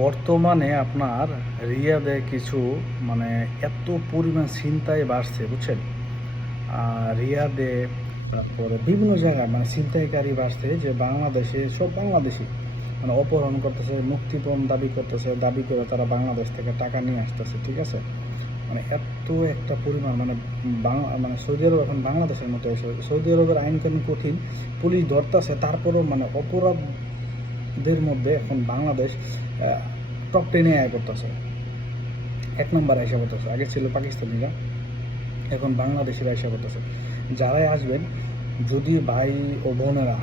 বর্তমানে আপনার রিয়াদে কিছু মানে এত পরিমাণ ছিনতাই বাড়ছে বুঝছেন। রিয়াদে তারপরে বিভিন্ন জায়গায় মানে ছিনতাইকারী বাড়ছে যে বাংলাদেশে সব বাংলাদেশি মানে অপহরণ করতেছে, মুক্তিপণ দাবি করতেছে, দাবি করে তারা বাংলাদেশ থেকে টাকা নিয়ে আসতেছে, ঠিক আছে। মানে এত একটা পরিমাণ মানে মানে সৌদি আরব এখন বাংলাদেশের মতো এসে, সৌদি আরবের আইন কানুন কঠিন, পুলিশ ধরতেছে, তারপরেও মানে অপরাধদের মধ্যে এখন বাংলাদেশ টপ টেনে আয় করতেছে, এক নম্বর আইসা করতেছে। আগে ছিল পাকিস্তানিরা, এখন বাংলাদেশের আইসা করতেছে। যারাই আসবেন, যদি ভাই ও বোনেরা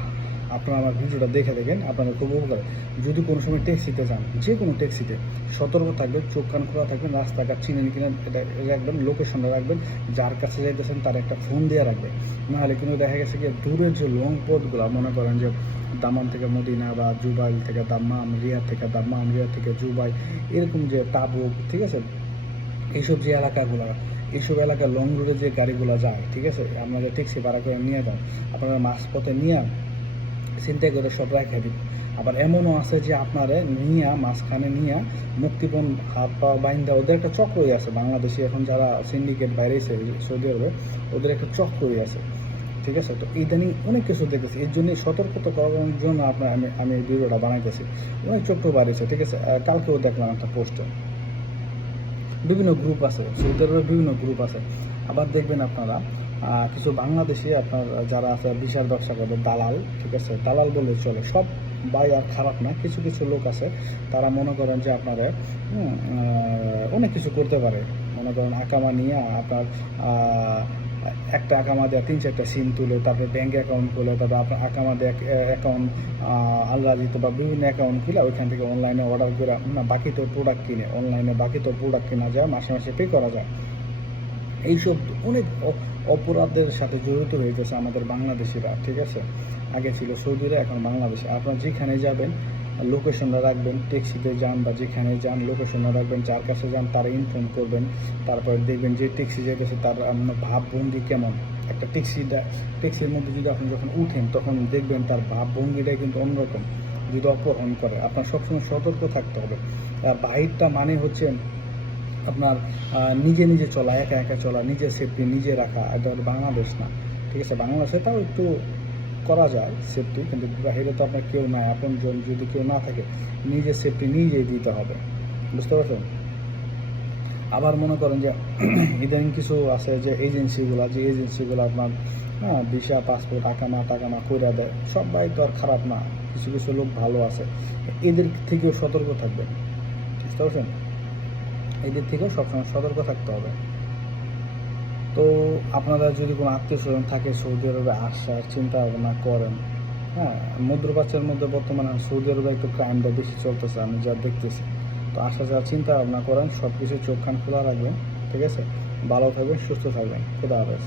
আপনারা আমার ভিডিওটা দেখে দেখেন, আপনাদের খুব উপকার। যদি কোনো সময় ট্যাক্সিতে যান, যে কোনো ট্যাক্সিতে সতর্ক থাকবেন, চোখ কান খোলা থাকবেন, রাস্তাঘাট চিনেন কিনা এটা রাখবেন, লোকেশনটা রাখবেন, যার কাছে যাইতেছেন তার একটা ফোন দিয়ে রাখবেন। নাহলে কিন্তু দেখা গেছে কি দূরের যে লং পথগুলো, মনে করেন যে দামাম থেকে মদিনা বা জুবাইল থেকে দাম্মাম, রিয়াদ থেকে দাম্মাম, রিয়াদ থেকে জুবাই, এরকম যে তাবুক, ঠিক আছে, এইসব যে এলাকাগুলো, এইসব এলাকার লং রুটে যে গাড়িগুলো যায়, ঠিক আছে, আপনাদের ট্যাক্সি ভাড়া করে নিয়ে যান, আপনারা মাঝপথে নিয়ে চিন্তা করে সব রাখা দিব। আবার এমনও আছে যে আপনারা নিয়ে মাঝখানে নিয়ে মুক্তিপণ হাত পা বাইন্দা, ওদের একটা চক্রই আছে বাংলাদেশি এখন যারা সিন্ডিকেট বাইরেছে সৌদি আরবে, ওদের একটা চক্রই আছে, ঠিক আছে। তো ইদানিং অনেক কিছু দেখেছি, এর জন্য সতর্কতা করার জন্য আপনার আমি এই ভিডিওটা বানাইতেছি। অনেক চক্র বাড়িয়েছে, ঠিক আছে। কালকেও দেখলাম একটা পোস্টে, বিভিন্ন গ্রুপ আছে সৌদি আরবের, বিভিন্ন গ্রুপ আছে। আবার দেখবেন আপনারা কিছু বাংলাদেশি আপনার যারা আছে বিশাল ব্যবসা করে, দালাল, ঠিক আছে, দালাল বলে চলে, সব ভাই আর খারাপ না, কিছু কিছু লোক আছে তারা মনে করেন যে আপনারা অনেক কিছু করতে পারে। মনে করেন আকামা নিয়ে আপনার একটা আকামা দেওয়া 3-4টা সিম তুলে, তারপরে ব্যাঙ্ক অ্যাকাউন্ট খুলে, তারপর আপনার আকামা দেওয়া অ্যাকাউন্ট আল্লাহ দিতে বা বিভিন্ন অ্যাকাউন্ট খুলে ওইখান থেকে অনলাইনে অর্ডার করে না, বাকি তো প্রোডাক্ট কিনে, অনলাইনে বাকি তো প্রোডাক্ট কেনা যায়, মাসে মাসে পে করা যায়। এইসব অনেক অপরাধের সাথে জড়িত হয়ে গেছে আমাদের বাংলাদেশিরা, ঠিক আছে। আগে ছিল সৌদিরা, এখন বাংলাদেশে। আপনার যেখানে যাবেন লোকেশনটা রাখবেন, ট্যাক্সিতে যান বা যেখানে যান লোকেশনটা রাখবেন, যার কাছে যান তারা ইনফর্ম করবেন। তারপরে দেখবেন যে ট্যাক্সি যেতেছে তার ভাবভঙ্গি কেমন। একটা ট্যাক্সির মধ্যে যদি আপনি যখন উঠেন তখন দেখবেন তার ভাবভঙ্গিটাই কিন্তু অন্যরকম। যদি অপহরণ করে, আপনার সবসময় সতর্ক থাকতে হবে। বাহিরটা মানে হচ্ছে আপনার নিজে নিজে চলা, একা একা চলা, নিজের সেফটি নিজে রাখা। এটা বাংলাদেশ না, ঠিক আছে। বাংলাদেশে তাও একটু করা যায় সেফটি, কিন্তু বাহিরে তো আপনার কেউ নাই, আপনজন যদি কেউ না থাকে, নিজের সেফটি নিজেই দিতে হবে, বুঝতে পারছেন। আবার মনে করেন যে ইদানিং কিছু আছে যে এজেন্সিগুলো আপনার ভিসা পাসপোর্ট আকামা টাকামা কইরা দেয়। সবাই তো আর খারাপ না, কিছু কিছু লোক ভালো আছে, এদের থেকেও সতর্ক থাকবেন, বুঝতে পারছেন। এদের থেকেও সবসময় সতর্ক থাকতে হবে। তো আপনারা যদি কোনো আত্মীয় স্বজন থাকে সৌদি আরবে আসার চিন্তা ভাবনা করেন, হ্যাঁ, মধ্যপ্রাচ্যের মধ্যে বর্তমানে সৌদি আরবে একটু ক্রাইমটা বেশি চলতেছে আমি যা দেখতেছি। তো আসা যাওয়ার চিন্তা ভাবনা করেন, সব কিছু চোখ কান খোলা রাখবেন, ঠিক আছে। ভালো থাকবেন, সুস্থ থাকবেন, খোদা হাফেজ।